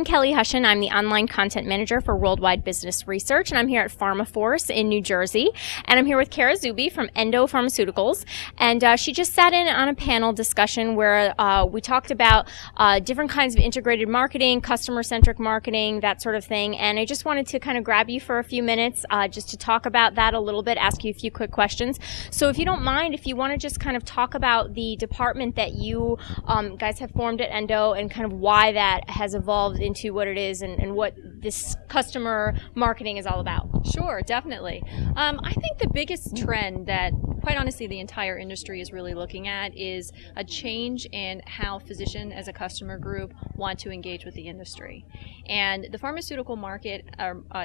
I'm Kelly Hushin. I'm the online content manager for Worldwide Business Research, and I'm here at PharmaForce in New Jersey. And I'm here with Kara Zuby from Endo Pharmaceuticals. And she just sat in on a panel discussion where we talked about different kinds of integrated marketing, customer-centric marketing, that sort of thing. And I just wanted to kind of grab you for a few minutes just to talk about that a little bit, ask you a few quick questions. So if you don't mind, if you want to just kind of talk about the department that you guys have formed at Endo and kind of why that has evolved into what it is and what this customer marketing is all about. Sure, definitely. I think the biggest trend that, quite honestly, the entire industry is really looking at is a change in how physician as a customer group want to engage with the industry. And the pharmaceutical market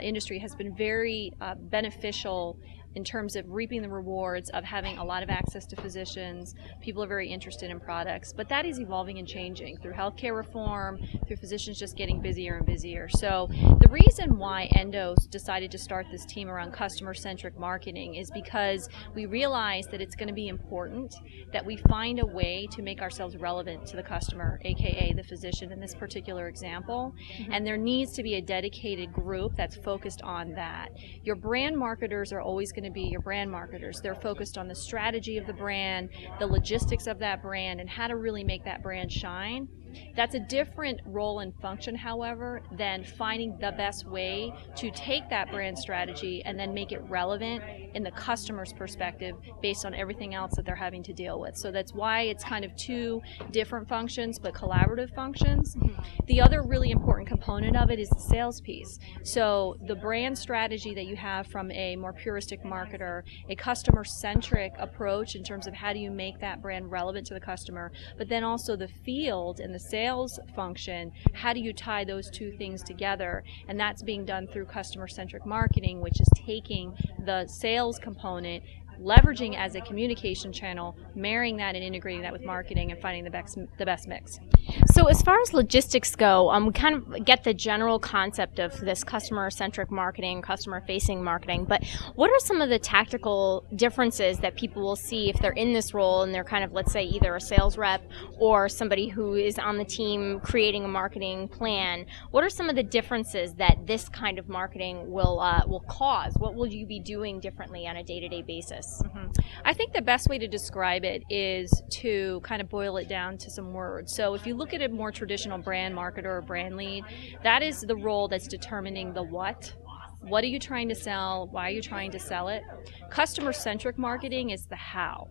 industry has been very beneficial in terms of reaping the rewards of having a lot of access to physicians. People are very interested in products, but that is evolving and changing through healthcare reform, through physicians just getting busier and busier. So the reason why Endo's decided to start this team around customer-centric marketing is because we realize that it's going to be important that we find a way to make ourselves relevant to the customer, aka the physician in this particular example. And there needs to be a dedicated group that's focused on that. Your brand marketers are always going to be your brand marketers. They're focused on the strategy of the brand, the logistics of that brand, and how to really make that brand shine. That's a different role and function, however, than finding the best way to take that brand strategy and then make it relevant in the customer's perspective based on everything else that they're having to deal with. So that's why it's kind of two different functions, but collaborative functions. The other really important component of it is the sales piece. So the brand strategy that you have from a more puristic marketer, a customer-centric approach in terms of how do you make that brand relevant to the customer, but then also the field and the sales function, how do you tie those two things together? And that's being done through customer-centric marketing, which is taking the sales component, leveraging as a communication channel, marrying that and integrating that with marketing and finding the best mix. So as far as logistics go, we kind of get the general concept of this customer-centric marketing, customer-facing marketing, but what are some of the tactical differences that people will see if they're in this role and they're kind of, let's say, either a sales rep or somebody who is on the team creating a marketing plan? What are some of the differences that this kind of marketing will cause? What will you be doing differently on a day-to-day basis? I think the best way to describe it is to kind of boil it down to some words. So if you look at a more traditional brand marketer or brand lead, that is the role that's determining the what. What are you trying to sell? Why are you trying to sell it? Customer-centric marketing is the how.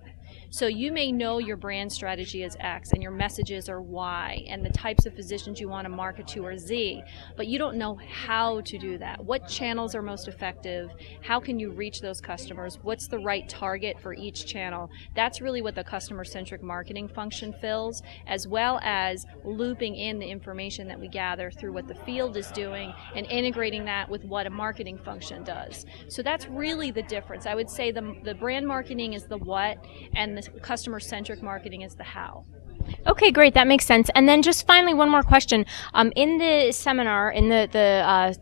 So you may know your brand strategy is X and your messages are Y and the types of physicians you want to market to are Z, but you don't know how to do that. What channels are most effective? How can you reach those customers? What's the right target for each channel? That's really what the customer-centric marketing function fills, as well as looping in the information that we gather through what the field is doing and integrating that with what a marketing function does. So that's really the difference. I would say the brand marketing is the what and the customer-centric marketing is the how. Okay, great. That makes sense. And then just finally, one more question. In the seminar, in the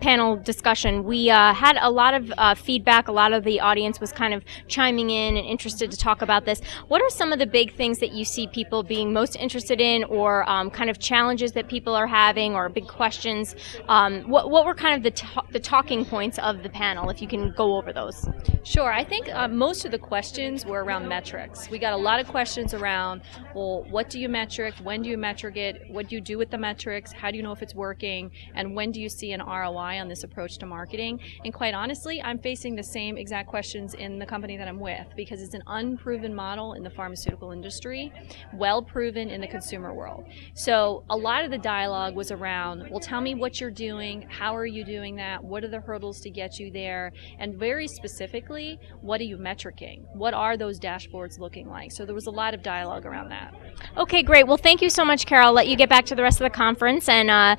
panel discussion, we had a lot of feedback. A lot of the audience was kind of chiming in and interested to talk about this. What are some of the big things that you see people being most interested in, or kind of challenges that people are having, or big questions? What were kind of the talking points of the panel, if you can go over those? Sure. I think most of the questions were around metrics. We got a lot of questions around, well, what do you metric? When do you metric it? What do you do with the metrics? How do you know if it's working? And when do you see an ROI on this approach to marketing? And quite honestly, I'm facing the same exact questions in the company that I'm with, because it's an unproven model in the pharmaceutical industry, well proven in the consumer world. So a lot of the dialogue was around, well, tell me what you're doing, how are you doing that, what are the hurdles to get you there, and very specifically, what are you metricing? What are those dashboards looking like? So there was a lot of dialogue around that. Okay, great. Well, thank you so much, Carol. I'll let you get back to the rest of the conference and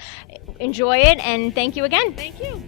enjoy it, and thank you again. Thank you.